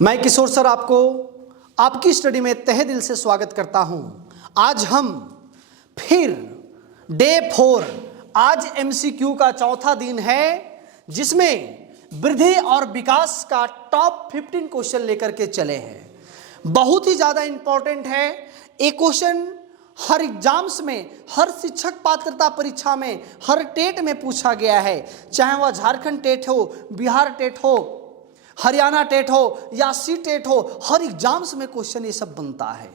मैं किशोर सर आपको आपकी स्टडी में तहे दिल से स्वागत करता हूं। आज हम फिर डे 4, आज एमसीक्यू का चौथा दिन है जिसमें वृद्धि और विकास का टॉप 15 क्वेश्चन लेकर के चले हैं। बहुत ही ज़्यादा इंपॉर्टेंट है ये क्वेश्चन। हर एग्जाम्स में, हर शिक्षक पात्रता परीक्षा में, हर टेट में पूछा गया है, चाहे वह झारखंड टेट हो, बिहार टेट हो, हरियाणा टेट हो या सी टेट हो, हर एग्जाम्स में क्वेश्चन ये सब बनता है।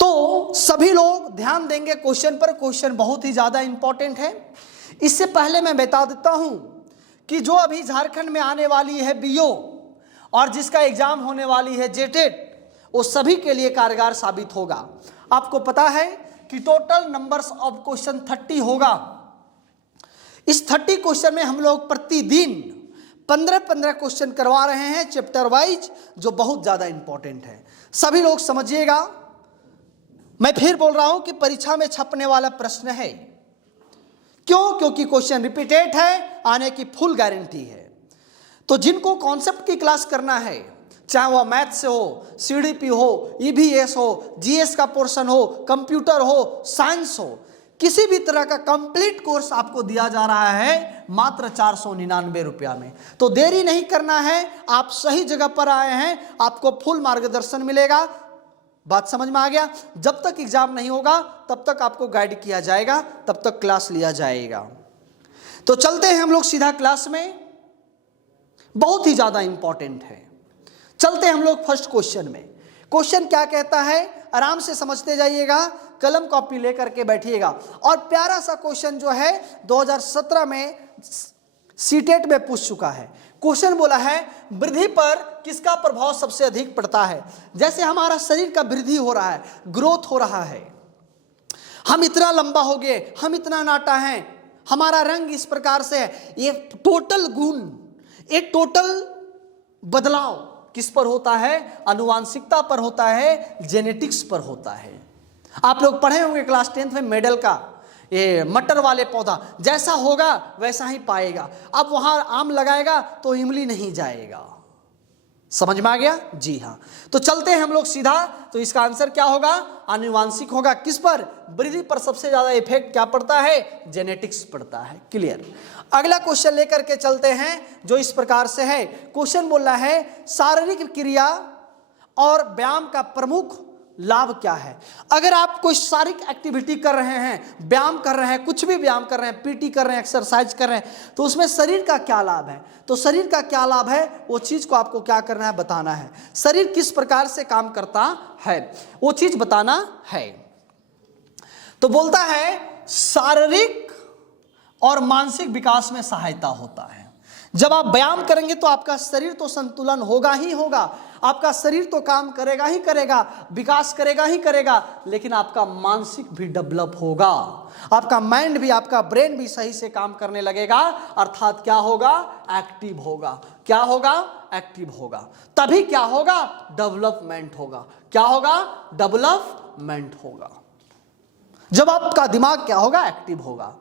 तो सभी लोग ध्यान देंगे क्वेश्चन पर। क्वेश्चन बहुत ही ज़्यादा इंपॉर्टेंट है। इससे पहले मैं बता देता हूं कि जो अभी झारखंड में आने वाली है बीओ और जिसका एग्जाम होने वाली है जेटेट, वो सभी के लिए कारगर साबित होगा। आपको पता है कि टोटल नंबर्स ऑफ क्वेश्चन 30 होगा। इस 30 क्वेश्चन में हम लोग प्रतिदिन 15-15 क्वेश्चन करवा रहे हैं चैप्टर वाइज, जो बहुत ज़्यादा इंपॉर्टेंट है। सभी लोग समझिएगा। मैं फिर बोल रहा हूं कि परीक्षा में छपने वाला प्रश्न है। क्यों? क्योंकि क्वेश्चन रिपीटेड है, आने की फुल गारंटी है। तो जिनको कॉन्सेप्ट की क्लास करना है, चाहे वह मैथ से हो, सीडीपी हो, ईवीएस हो, जीएस का पोर्शन हो, कंप्यूटर हो, साइंस हो, किसी भी तरह का कंप्लीट कोर्स आपको दिया जा रहा है मात्र 499 रुपया में। तो देरी नहीं करना है, आप सही जगह पर आए हैं, आपको फुल मार्गदर्शन मिलेगा। बात समझ में आ गया? जब तक एग्जाम नहीं होगा तब तक आपको गाइड किया जाएगा, तब तक क्लास लिया जाएगा। तो चलते हैं हम लोग सीधा क्लास में। बहुत ही ज्यादा इंपॉर्टेंट है। चलते हैं हम लोग फर्स्ट क्वेश्चन में। क्वेश्चन क्या कहता है, आराम से समझते जाइएगा, कलम कॉपी लेकर के बैठिएगा। और प्यारा सा क्वेश्चन जो है 2017 में सीटेट में पूछ चुका है। क्वेश्चन बोला है वृद्धि पर किसका प्रभाव सबसे अधिक पड़ता है। जैसे हमारा शरीर का वृद्धि हो रहा है, ग्रोथ हो रहा है, हम इतना लंबा हो गए, हम इतना नाटा है, हमारा रंग इस प्रकार से है, ये टोटल गुण, ये टोटल बदलाव किस पर होता है? आनुवांशिकता पर होता है, जेनेटिक्स पर होता है। आप लोग पढ़े होंगे क्लास 10th में मेडल का, ये मटर वाले पौधा जैसा होगा वैसा ही पाएगा। अब वहां आम लगाएगा तो इमली नहीं जाएगा। समझ में आ गया? जी हाँ। तो चलते हैं हम लोग सीधा। तो इसका आंसर क्या होगा? आनुवांशिक होगा। किस पर? वृद्धि पर सबसे ज्यादा इफेक्ट क्या पड़ता है? जेनेटिक्स पड़ता है। क्लियर। अगला क्वेश्चन लेकर के चलते हैं जो इस प्रकार से है। क्वेश्चन बोल रहा है शारीरिक क्रिया और व्यायाम का प्रमुख लाभ क्या है। अगर आप कोई शारीरिक एक्टिविटी कर रहे हैं, व्यायाम कर रहे हैं, कुछ भी व्यायाम कर रहे हैं, पीटी कर रहे हैं, एक्सरसाइज कर रहे हैं, तो उसमें शरीर का क्या लाभ है? तो शरीर का क्या लाभ है वो चीज को आपको क्या करना है? बताना है। शरीर किस प्रकार से काम करता है वो चीज बताना है। तो बोलता है शारीरिक और मानसिक विकास में सहायता होता है। जब आप व्यायाम करेंगे तो आपका शरीर तो संतुलन होगा ही होगा, आपका शरीर तो काम करेगा ही करेगा, विकास करेगा ही करेगा, लेकिन आपका मानसिक भी डेवलप होगा, आपका माइंड भी, आपका ब्रेन भी सही से काम करने लगेगा। अर्थात क्या होगा? एक्टिव होगा। क्या होगा? एक्टिव होगा। तभी क्या होगा? डेवलपमेंट होगा। क्या होगा? डेवलपमेंट होगा। जब आपका दिमाग क्या होगा? एक्टिव होगा।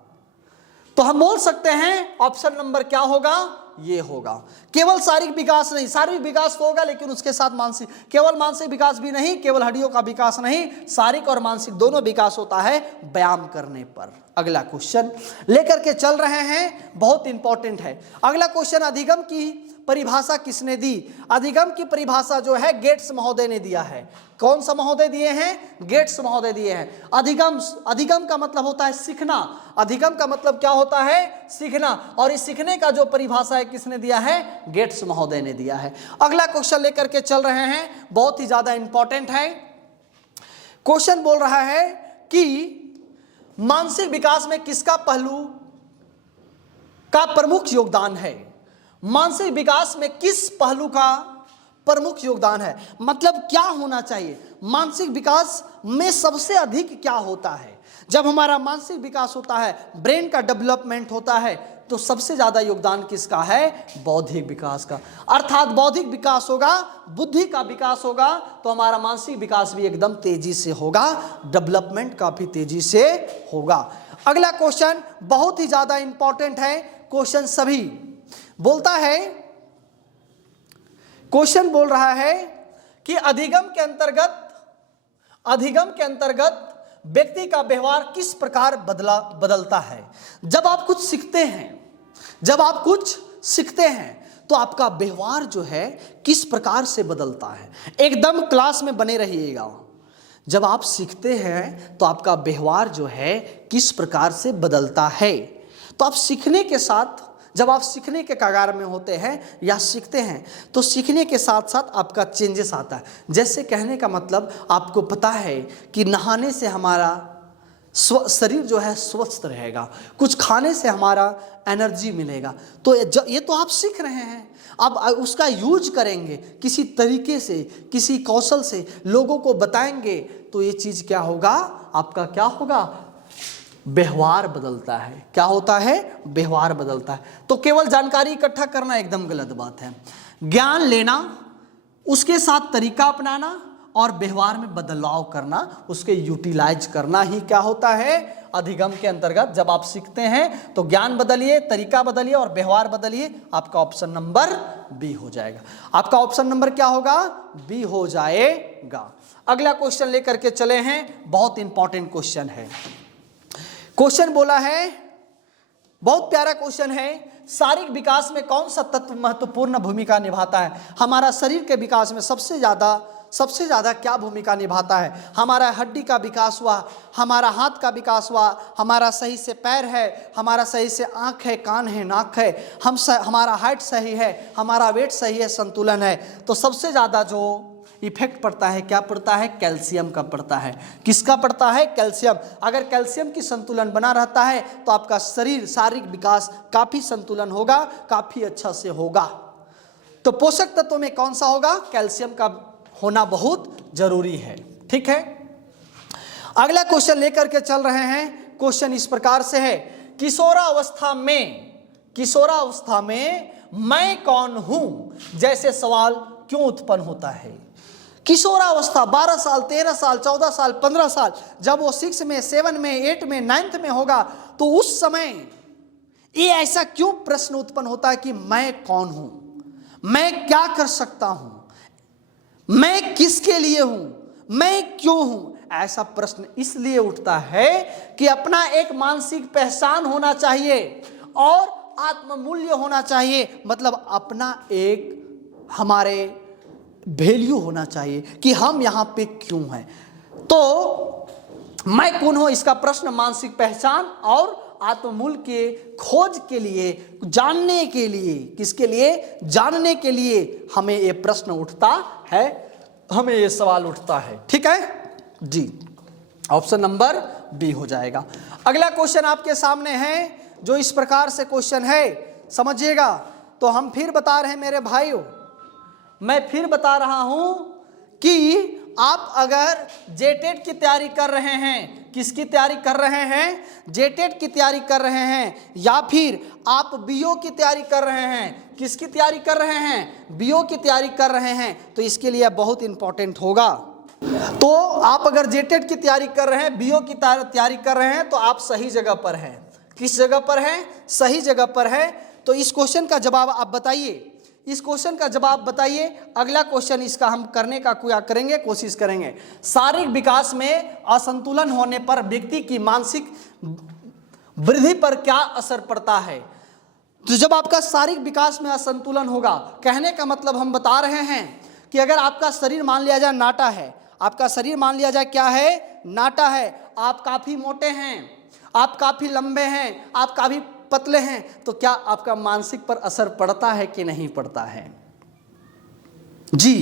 तो हम बोल सकते हैं ऑप्शन नंबर क्या होगा? ये होगा। केवल शारीरिक विकास नहीं, शारीरिक विकास तो होगा लेकिन उसके साथ मानसिक, केवल मानसिक विकास भी नहीं, केवल हड्डियों का विकास नहीं, शारीरिक और मानसिक दोनों विकास होता है व्यायाम करने पर। अगला क्वेश्चन लेकर के चल रहे हैं, बहुत इंपॉर्टेंट है। अगला क्वेश्चन अधिगम की परिभाषा किसने दी? अधिगम की परिभाषा जो है गेट्स महोदय ने दिया है। कौन सा महोदय दिए हैं? गेट्स महोदय दिए हैं। अधिगम का मतलब होता है सीखना। अधिगम का मतलब क्या होता है? सीखना। और इस सीखने का जो परिभाषा है किसने दिया है? गेट्स महोदय ने दिया है। अगला क्वेश्चन लेकर के चल रहे हैं, बहुत ही ज्यादा इंपॉर्टेंट है। क्वेश्चन बोल रहा है कि मानसिक विकास में किसका पहलू का प्रमुख योगदान है? मानसिक विकास में किस पहलू का प्रमुख योगदान है? मतलब क्या होना चाहिए? मानसिक विकास में सबसे अधिक क्या होता है? जब हमारा मानसिक विकास होता है, ब्रेन का डेवलपमेंट होता है, तो सबसे ज्यादा योगदान किसका है? बौद्धिक विकास का। अर्थात बौद्धिक विकास होगा, बुद्धि का विकास होगा, तो हमारा मानसिक विकास भी एकदम तेजी से होगा, डेवलपमेंट काफी तेजी से होगा। अगला क्वेश्चन बहुत ही ज्यादा इंपॉर्टेंट है। क्वेश्चन सभी बोलता है क्वेश्चन बोल रहा है कि अधिगम के अंतर्गत व्यक्ति का व्यवहार किस प्रकार बदलता है। जब आप कुछ सीखते हैं तो आपका व्यवहार जो है किस प्रकार से बदलता है। एकदम क्लास में बने रहिएगा। जब आप सीखते हैं तो आपका व्यवहार जो है किस प्रकार से बदलता है। तो आप सीखने के साथ, जब आप सीखने के कगार में होते हैं या सीखते हैं तो सीखने के साथ साथ आपका चेंजेस आता है। जैसे कहने का मतलब, आपको पता है कि नहाने से हमारा शरीर जो है स्वस्थ रहेगा, कुछ खाने से हमारा एनर्जी मिलेगा। तो ये तो आप सीख रहे हैं, अब उसका यूज करेंगे किसी तरीके से, किसी कौशल से, लोगों को बताएंगे तो ये चीज़ क्या होगा, आपका क्या होगा, व्यवहार बदलता है। क्या होता है, व्यवहार बदलता है। तो केवल जानकारी इकट्ठा करना एकदम गलत बात है। ज्ञान लेना, उसके साथ तरीका अपनाना और व्यवहार में बदलाव करना, उसके यूटिलाइज करना ही क्या होता है, अधिगम के अंतर्गत। जब आप सीखते हैं तो ज्ञान बदलिए, तरीका बदलिए और व्यवहार बदलिए। आपका ऑप्शन नंबर बी हो जाएगा। आपका ऑप्शन नंबर क्या होगा, बी हो जाएगा। अगला क्वेश्चन लेकर के चले हैं, बहुत इंपॉर्टेंट क्वेश्चन है। क्वेश्चन बोला है, बहुत प्यारा क्वेश्चन है, शारीरिक विकास में कौन सा तत्व महत्वपूर्ण भूमिका निभाता है। हमारा शरीर के विकास में सबसे ज्यादा क्या भूमिका निभाता है। हमारा हड्डी का विकास हुआ, हमारा हाथ का विकास हुआ, हमारा सही से पैर है, हमारा सही से आँख है, कान है, नाक है, हमारा हाइट सही है, हमारा वेट सही है, संतुलन है। तो सबसे ज़्यादा जो इफेक्ट पड़ता है, क्या पड़ता है, कैल्शियम का पड़ता है। किसका पड़ता है, कैल्शियम। अगर कैल्शियम की संतुलन बना रहता है तो आपका शारीरिक विकास काफ़ी संतुलन होगा, काफ़ी अच्छा से होगा। तो पोषक तत्वों में कौन सा होगा, कैल्शियम का होना बहुत जरूरी है। ठीक है, अगला क्वेश्चन लेकर के चल रहे हैं। क्वेश्चन इस प्रकार से है, किशोरावस्था में मैं कौन हूं जैसे सवाल क्यों उत्पन्न होता है। किशोरावस्था 12 साल, 13 साल, 14 साल, 15 साल, जब वो 6 में, 7 में, 8 में, 9th में होगा तो उस समय ये ऐसा क्यों प्रश्न उत्पन्न होता है कि मैं कौन हूं, मैं क्या कर सकता हूं, मैं किसके लिए हूं, मैं क्यों हूं। ऐसा प्रश्न इसलिए उठता है कि अपना एक मानसिक पहचान होना चाहिए और आत्ममूल्य होना चाहिए। मतलब अपना एक हमारे वैल्यू होना चाहिए कि हम यहाँ पे क्यों हैं। तो मैं कौन हूँ, इसका प्रश्न मानसिक पहचान और आत्ममूल्य के खोज के लिए, जानने के लिए, किसके लिए, जानने के लिए हमें ये प्रश्न उठता है, हमें ये सवाल उठता है। ठीक है जी, ऑप्शन नंबर बी हो जाएगा। अगला क्वेश्चन आपके सामने है, जो इस प्रकार से क्वेश्चन है, समझिएगा। तो हम फिर बता रहे हैं मेरे भाइयों, मैं फिर बता रहा हूं कि आप अगर जेटेट की तैयारी कर रहे हैं, किसकी तैयारी कर रहे हैं, जेटेट की तैयारी कर रहे हैं, या फिर आप बीओ की तैयारी कर रहे हैं, किसकी तैयारी कर रहे हैं, बीओ की तैयारी कर रहे हैं, तो इसके लिए बहुत इंपॉर्टेंट होगा। तो आप अगर जेटेट की तैयारी कर रहे हैं, बीओ की तैयारी कर रहे हैं, तो आप सही जगह पर हैं। किस जगह पर हैं, सही जगह पर है। तो इस क्वेश्चन का जवाब आप बताइए, इस क्वेश्चन का जवाब बताइए। अगला क्वेश्चन इसका हम करने का कोशिश करेंगे। शारीरिक विकास में असंतुलन होने पर व्यक्ति की मानसिक वृद्धि पर क्या असर पड़ता है। तो जब आपका शारीरिक विकास में असंतुलन होगा, कहने का मतलब हम बता रहे हैं कि अगर आपका शरीर मान लिया जाए नाटा है, आपका शरीर मान लिया जाए क्या है, नाटा है, आप काफी मोटे हैं, आप काफी लंबे हैं, आप काफी पतले हैं, तो क्या आपका मानसिक पर असर पड़ता है कि नहीं पड़ता है जी।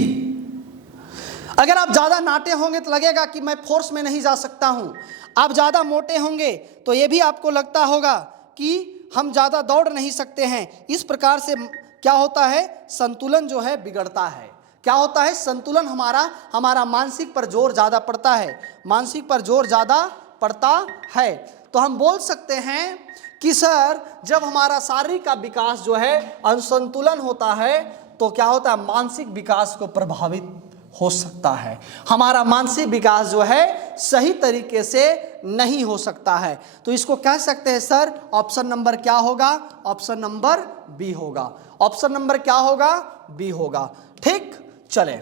अगर आप ज्यादा नाटे होंगे तो लगेगा कि मैं फोर्स में नहीं जा सकता हूं। आप ज्यादा मोटे होंगे तो यह भी आपको लगता होगा कि हम ज्यादा दौड़ नहीं सकते हैं। इस प्रकार से क्या होता है, संतुलन जो है बिगड़ता है। क्या होता है, संतुलन हमारा मानसिक पर जोर ज्यादा पड़ता है, मानसिक पर जोर ज्यादा पड़ता है। तो हम बोल सकते हैं कि सर जब हमारा शारीरिक का विकास जो है असंतुलन होता है तो क्या होता है, मानसिक विकास को प्रभावित हो सकता है। हमारा मानसिक विकास जो है सही तरीके से नहीं हो सकता है। तो इसको कह सकते हैं सर ऑप्शन नंबर क्या होगा, ऑप्शन नंबर बी होगा। ऑप्शन नंबर क्या होगा, बी होगा। ठीक, चले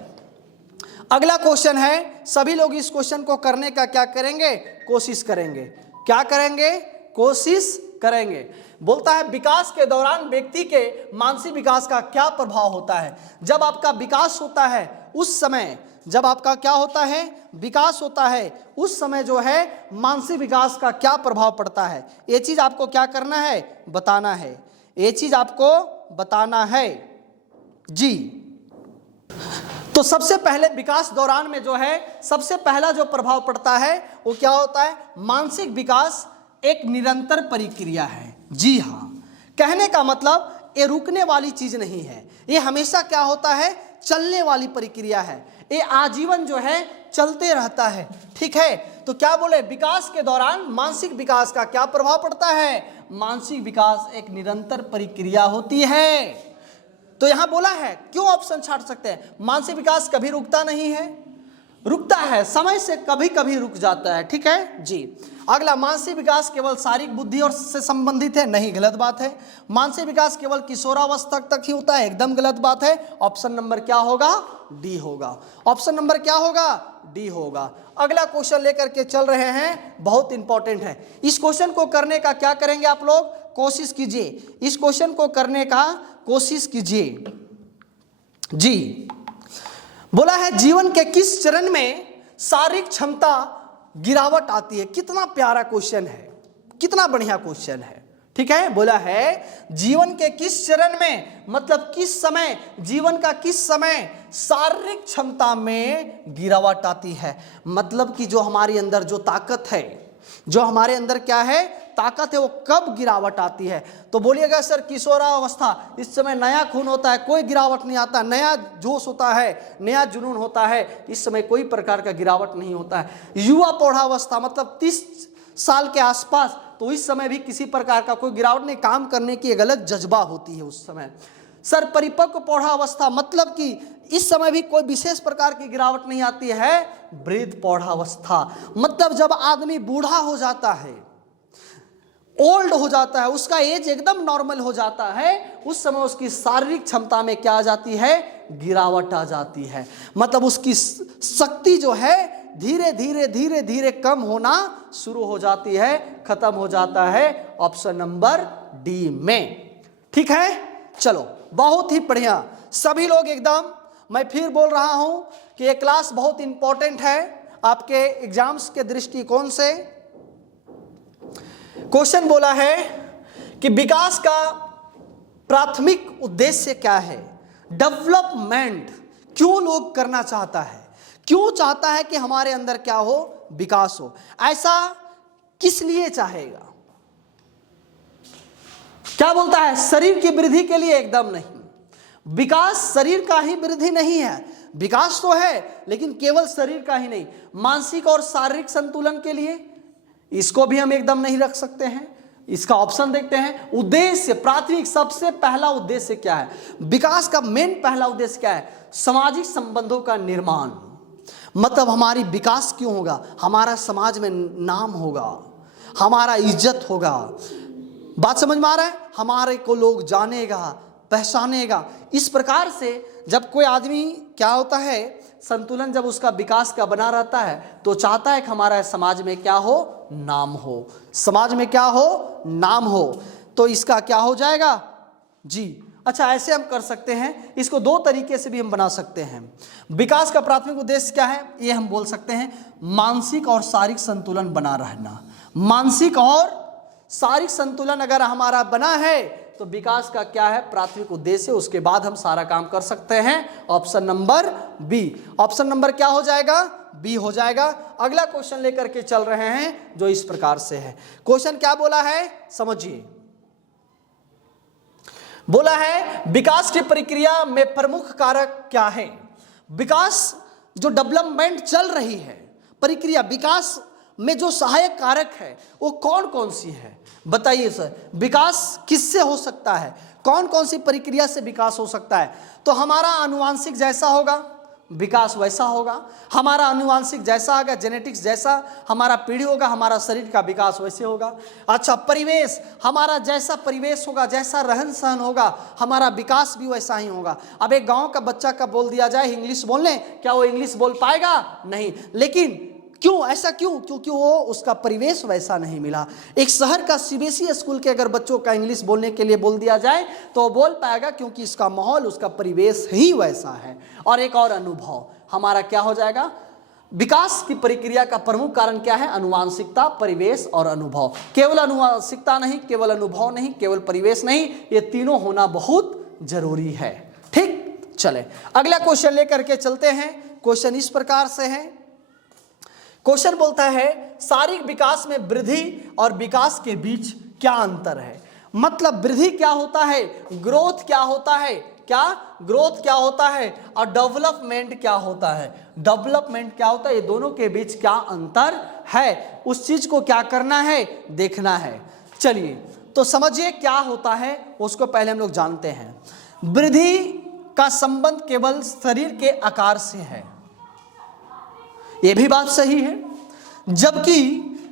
अगला क्वेश्चन है। सभी लोग इस क्वेश्चन को करने का क्या करेंगे, कोशिश करेंगे। क्या करेंगे, कोशिश करेंगे। बोलता है विकास के दौरान व्यक्ति के मानसिक विकास का क्या प्रभाव होता है। जब आपका विकास होता है उस समय, जब आपका क्या होता है, विकास होता है, उस समय जो है मानसिक विकास का क्या प्रभाव पड़ता है, ये चीज आपको क्या करना है, बताना है। ये चीज आपको बताना है जी। तो सबसे पहले विकास दौरान में जो है सबसे पहला जो प्रभाव पड़ता है वो क्या होता है, मानसिक विकास एक निरंतर प्रक्रिया है। जी हाँ, कहने का मतलब ये रुकने वाली चीज नहीं है, ये हमेशा क्या होता है, चलने वाली प्रक्रिया है, ये आजीवन जो है चलते रहता है। ठीक है, तो क्या बोले, विकास के दौरान मानसिक विकास का क्या प्रभाव पड़ता है, मानसिक विकास एक निरंतर प्रक्रिया होती है। तो यहां बोला है, क्यों ऑप्शन छाट सकते हैं, मानसिक विकास कभी रुकता नहीं है, रुकता है, समय से कभी कभी रुक जाता है। ठीक है जी। अगला, मानसिक विकास केवल शारीरिक बुद्धि और से संबंधित है, नहीं, गलत बात है। मानसिक विकास केवल किशोरावस्था तक ही होता है, एकदम गलत बात है। ऑप्शन नंबर क्या होगा, डी होगा। ऑप्शन नंबर क्या होगा, डी होगा। अगला क्वेश्चन लेकर के चल रहे हैं, बहुत इंपॉर्टेंट है। इस क्वेश्चन को करने का क्या करेंगे आप लोग, कोशिश कीजिए, इस क्वेश्चन को करने का कोशिश कीजिए जी। बोला है जीवन के किस चरण में शारीरिक क्षमता गिरावट आती है। कितना प्यारा क्वेश्चन है, कितना बढ़िया क्वेश्चन है। ठीक है, बोला है जीवन के किस चरण में, मतलब किस समय, जीवन का किस समय शारीरिक क्षमता में गिरावट आती है। मतलब कि जो हमारे अंदर जो ताकत है, जो हमारे अंदर क्या है, ताकत है, वो कब गिरावट आती है। तो बोलिएगा सर किशोरावस्था, इस समय नया खून होता है, कोई गिरावट नहीं आता, नया जोश होता है, नया जुनून होता है, इस समय कोई प्रकार का गिरावट नहीं होता है। युवा प्रौढ़ावस्था मतलब 30 साल के आसपास, तो इस समय भी किसी प्रकार का कोई गिरावट नहीं, काम करने की एक अलग जज्बा होती है उस समय। सर परिपक्व प्रौढ़ावस्था मतलब कि इस समय भी कोई विशेष प्रकार की गिरावट नहीं आती है। वृद्ध प्रौढ़ावस्था मतलब जब आदमी बूढ़ा हो जाता है, ओल्ड हो जाता है, उसका एज एकदम नॉर्मल हो जाता है, उस समय उसकी शारीरिक क्षमता में क्या आ जाती है, गिरावट आ जाती है। मतलब उसकी शक्ति जो है धीरे धीरे धीरे धीरे कम होना शुरू हो जाती है, खत्म हो जाता है ऑप्शन नंबर डी में। ठीक है, चलो बहुत ही बढ़िया। सभी लोग एकदम, मैं फिर बोल रहा हूं कि ये क्लास बहुत इंपॉर्टेंट है आपके एग्जाम्स के दृष्टिकोण से। क्वेश्चन बोला है कि विकास का प्राथमिक उद्देश्य क्या है, डेवलपमेंट क्यों लोग करना चाहता है, क्यों चाहता है कि हमारे अंदर क्या हो, विकास हो, ऐसा किस लिए चाहेगा। क्या बोलता है, शरीर की वृद्धि के लिए, एकदम नहीं। विकास शरीर का ही वृद्धि नहीं है, विकास तो है लेकिन केवल शरीर का ही नहीं, मानसिक और शारीरिक संतुलन के लिए, इसको भी हम एकदम नहीं रख सकते हैं। इसका ऑप्शन देखते हैं। उद्देश्य, प्राथमिक सबसे पहला उद्देश्य क्या है, विकास का मेन पहला उद्देश्य क्या है, सामाजिक संबंधों का निर्माण। मतलब हमारी विकास क्यों होगा, हमारा समाज में नाम होगा, हमारा इज्जत होगा। बात समझ में आ रहा है, हमारे को लोग जानेगा, पहचानेगा। इस प्रकार से जब कोई आदमी क्या होता है, संतुलन जब उसका विकास का बना रहता है तो चाहता है कि हमारा समाज में क्या हो, नाम हो, समाज में क्या हो, नाम हो। तो इसका क्या हो जाएगा जी। अच्छा, ऐसे हम कर सकते हैं, इसको दो तरीके से भी हम बना सकते हैं। विकास का प्राथमिक उद्देश्य क्या है, ये हम बोल सकते हैं मानसिक और शारीरिक संतुलन बना रहना। मानसिक और शारीरिक संतुलन अगर हमारा बना है तो विकास का क्या है, प्राथमिक उद्देश्य, उसके बाद हम सारा काम कर सकते हैं। Option number B. Option number क्या हो जाएगा, बी हो जाएगा। अगला क्वेश्चन लेकर के चल रहे हैं जो इस प्रकार से है। क्वेश्चन क्या बोला है, समझिए। बोला है विकास की प्रक्रिया में प्रमुख कारक क्या है। विकास जो डेवलपमेंट चल रही है प्रक्रिया, विकास में जो सहायक कारक है वो कौन कौन सी है, बताइए सर। विकास किससे हो सकता है, कौन कौन सी प्रक्रिया से विकास हो सकता है। तो हमारा आनुवांशिक जैसा होगा विकास वैसा होगा। हमारा आनुवांशिक जैसा होगा, जेनेटिक्स जैसा हमारा पीढ़ी होगा, हमारा शरीर का विकास वैसे होगा। अच्छा, परिवेश, हमारा जैसा परिवेश होगा, जैसा रहन सहन होगा, हमारा विकास भी वैसा ही होगा। अब एक गांव का बच्चा का बोल दिया जाए इंग्लिश बोलने, क्या वो इंग्लिश बोल पाएगा? नहीं। लेकिन क्यों ऐसा? क्यों? क्योंकि वो उसका परिवेश वैसा नहीं मिला। एक शहर का सीबीएसई स्कूल के अगर बच्चों का इंग्लिश बोलने के लिए बोल दिया जाए तो वो बोल पाएगा, क्योंकि इसका माहौल, उसका परिवेश ही वैसा है। और एक और अनुभव हमारा क्या हो जाएगा? विकास की प्रक्रिया का प्रमुख कारण क्या है? अनुवांशिकता, परिवेश और अनुभव। केवल अनुवांशिकता नहीं, केवल अनुभव नहीं, केवल परिवेश नहीं, ये तीनों होना बहुत जरूरी है। ठीक, चले अगला क्वेश्चन लेकर के चलते हैं। क्वेश्चन इस प्रकार से है। क्वेश्चन बोलता है शारीरिक विकास में वृद्धि और विकास के बीच क्या अंतर है? मतलब वृद्धि क्या होता है, ग्रोथ क्या होता है, क्या ग्रोथ क्या होता है, और डेवलपमेंट क्या होता है, डेवलपमेंट क्या होता है, ये दोनों के बीच क्या अंतर है, उस चीज को क्या करना है, देखना है। चलिए तो समझिए क्या होता है, उसको पहले हम लोग जानते हैं। वृद्धि का संबंध केवल शरीर के आकार से है, यह भी बात सही है, जबकि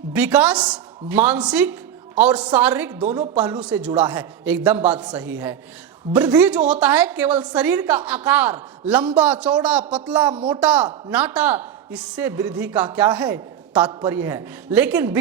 विकास मानसिक और शारीरिक दोनों पहलू से जुड़ा है। एकदम बात सही है। वृद्धि जो होता है केवल शरीर का आकार, लंबा चौड़ा पतला मोटा नाटा, इससे वृद्धि का क्या है, तात्पर्य है। लेकिन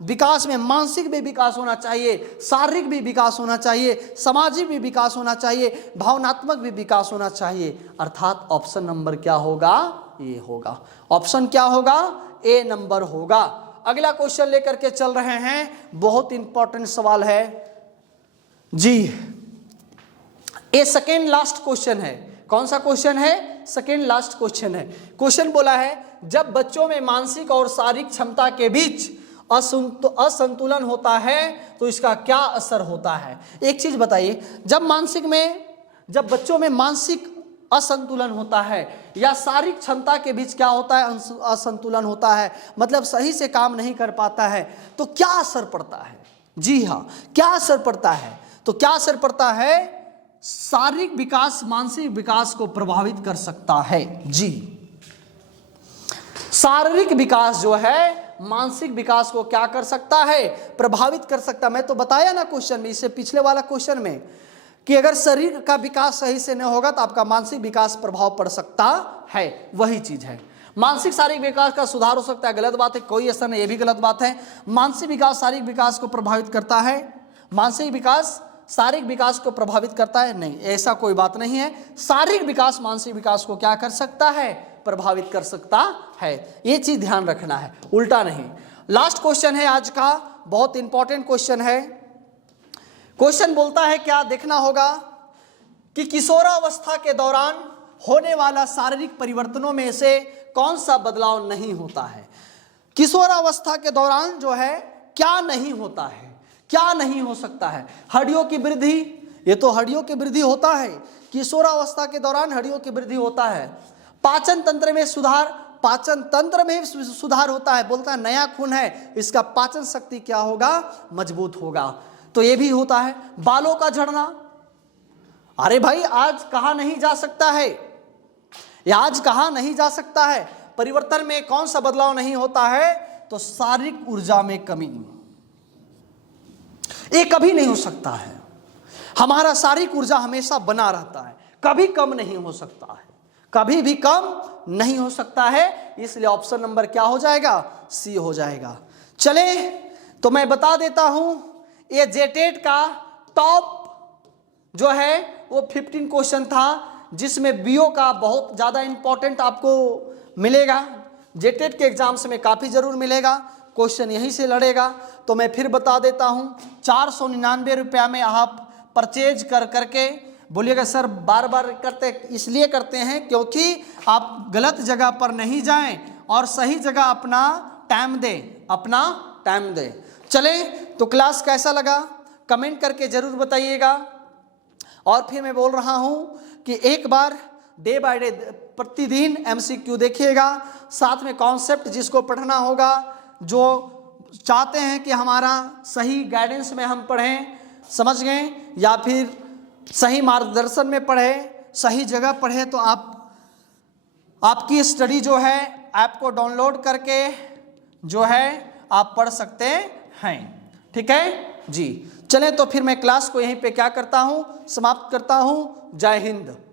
विकास में मानसिक भी विकास होना चाहिए, शारीरिक भी विकास होना चाहिए, सामाजिक भी विकास होना चाहिए, भावनात्मक भी विकास होना चाहिए। अर्थात ऑप्शन नंबर क्या होगा, ये होगा। ऑप्शन क्या होगा, ए नंबर होगा। अगला क्वेश्चन लेकर के चल रहे हैं, बहुत इंपॉर्टेंट सवाल है जी। ये सेकेंड लास्ट क्वेश्चन है। कौन सा क्वेश्चन है, सेकेंड लास्ट क्वेश्चन है। क्वेश्चन बोला है जब बच्चों में मानसिक और शारीरिक क्षमता के बीच असंतुलन होता है तो इसका क्या असर होता है। एक चीज बताइए, जब बच्चों में मानसिक असंतुलन होता है या शारीरिक क्षमता के बीच क्या होता है, असंतुलन होता है, मतलब सही से काम नहीं कर पाता है, तो क्या असर पड़ता है? जी हाँ, क्या असर पड़ता है? तो क्या असर पड़ता है, शारीरिक विकास मानसिक विकास को प्रभावित कर सकता है। जी, शारीरिक विकास जो है मानसिक विकास को क्या कर सकता है, प्रभावित कर सकता है। मैं तो बताया ना क्वेश्चन में, इससे पिछले वाला क्वेश्चन में, कि अगर शरीर का विकास सही से नहीं होगा तो आपका मानसिक विकास प्रभाव पड़ सकता है। वही चीज है, मानसिक शारीरिक विकास का सुधार हो सकता है, गलत बात है, कोई ऐसा नहीं, ये भी गलत बात है। मानसिक विकास शारीरिक विकास को प्रभावित करता है, मानसिक विकास शारीरिक विकास को प्रभावित करता है, नहीं, ऐसा कोई बात नहीं है। शारीरिक विकास मानसिक विकास को क्या कर सकता है, प्रभावित कर सकता है। ये चीज ध्यान रखना है, उल्टा नहीं। लास्ट क्वेश्चन है आज का, बहुत इंपॉर्टेंट क्वेश्चन है। क्वेश्चन बोलता है क्या, देखना होगा कि किशोरावस्था के दौरान होने वाला शारीरिक परिवर्तनों में से कौन सा बदलाव नहीं होता है। किशोरावस्था के दौरान जो है क्या नहीं होता है, क्या नहीं हो सकता है। हड्डियों की वृद्धि, ये तो हड्डियों की वृद्धि होता है, किशोरावस्था के दौरान हड्डियों की वृद्धि होता है। पाचन तंत्र में सुधार, पाचन तंत्र में सुधार होता है, बोलता है नया खून है, इसका पाचन शक्ति क्या होगा, मजबूत होगा, तो ये भी होता है। बालों का झड़ना, अरे भाई आज कहाँ नहीं जा सकता है, या आज कहाँ नहीं जा सकता है। परिवर्तन में कौन सा बदलाव नहीं होता है, तो शारीरिक ऊर्जा में कमी, ये कभी नहीं हो सकता है। हमारा शारीरिक ऊर्जा हमेशा बना रहता है, कभी कम नहीं हो सकता है, कभी भी कम नहीं हो सकता है। इसलिए ऑप्शन नंबर क्या हो जाएगा, सी हो जाएगा। चले तो मैं बता देता हूं, ये जेटेट का टॉप जो है वो 15 क्वेश्चन था, जिसमें बीओ का बहुत ज़्यादा इंपॉर्टेंट आपको मिलेगा। जेटेट के एग्जाम्स में काफ़ी ज़रूर मिलेगा, क्वेश्चन यहीं से लड़ेगा। तो मैं फिर बता देता हूँ, 499 रुपया में आप परचेज कर करके, बोलिएगा सर बार बार करते इसलिए करते हैं क्योंकि आप गलत जगह पर नहीं जाएं और सही जगह अपना टाइम दें, अपना टाइम दें। चले तो क्लास कैसा लगा कमेंट करके ज़रूर बताइएगा। और फिर मैं बोल रहा हूँ कि एक बार डे बाय डे प्रतिदिन MCQ देखिएगा, साथ में कॉन्सेप्ट जिसको पढ़ना होगा, जो चाहते हैं कि हमारा सही गाइडेंस में हम पढ़ें, समझ गए, या फिर सही मार्गदर्शन में पढ़ें, सही जगह पढ़ें, तो आप आपकी स्टडी जो है ऐप को डाउनलोड करके जो है आप पढ़ सकते हैं। ठीक है जी, चलें तो फिर मैं क्लास को यहीं पे क्या करता हूं, समाप्त करता हूं। जय हिंद।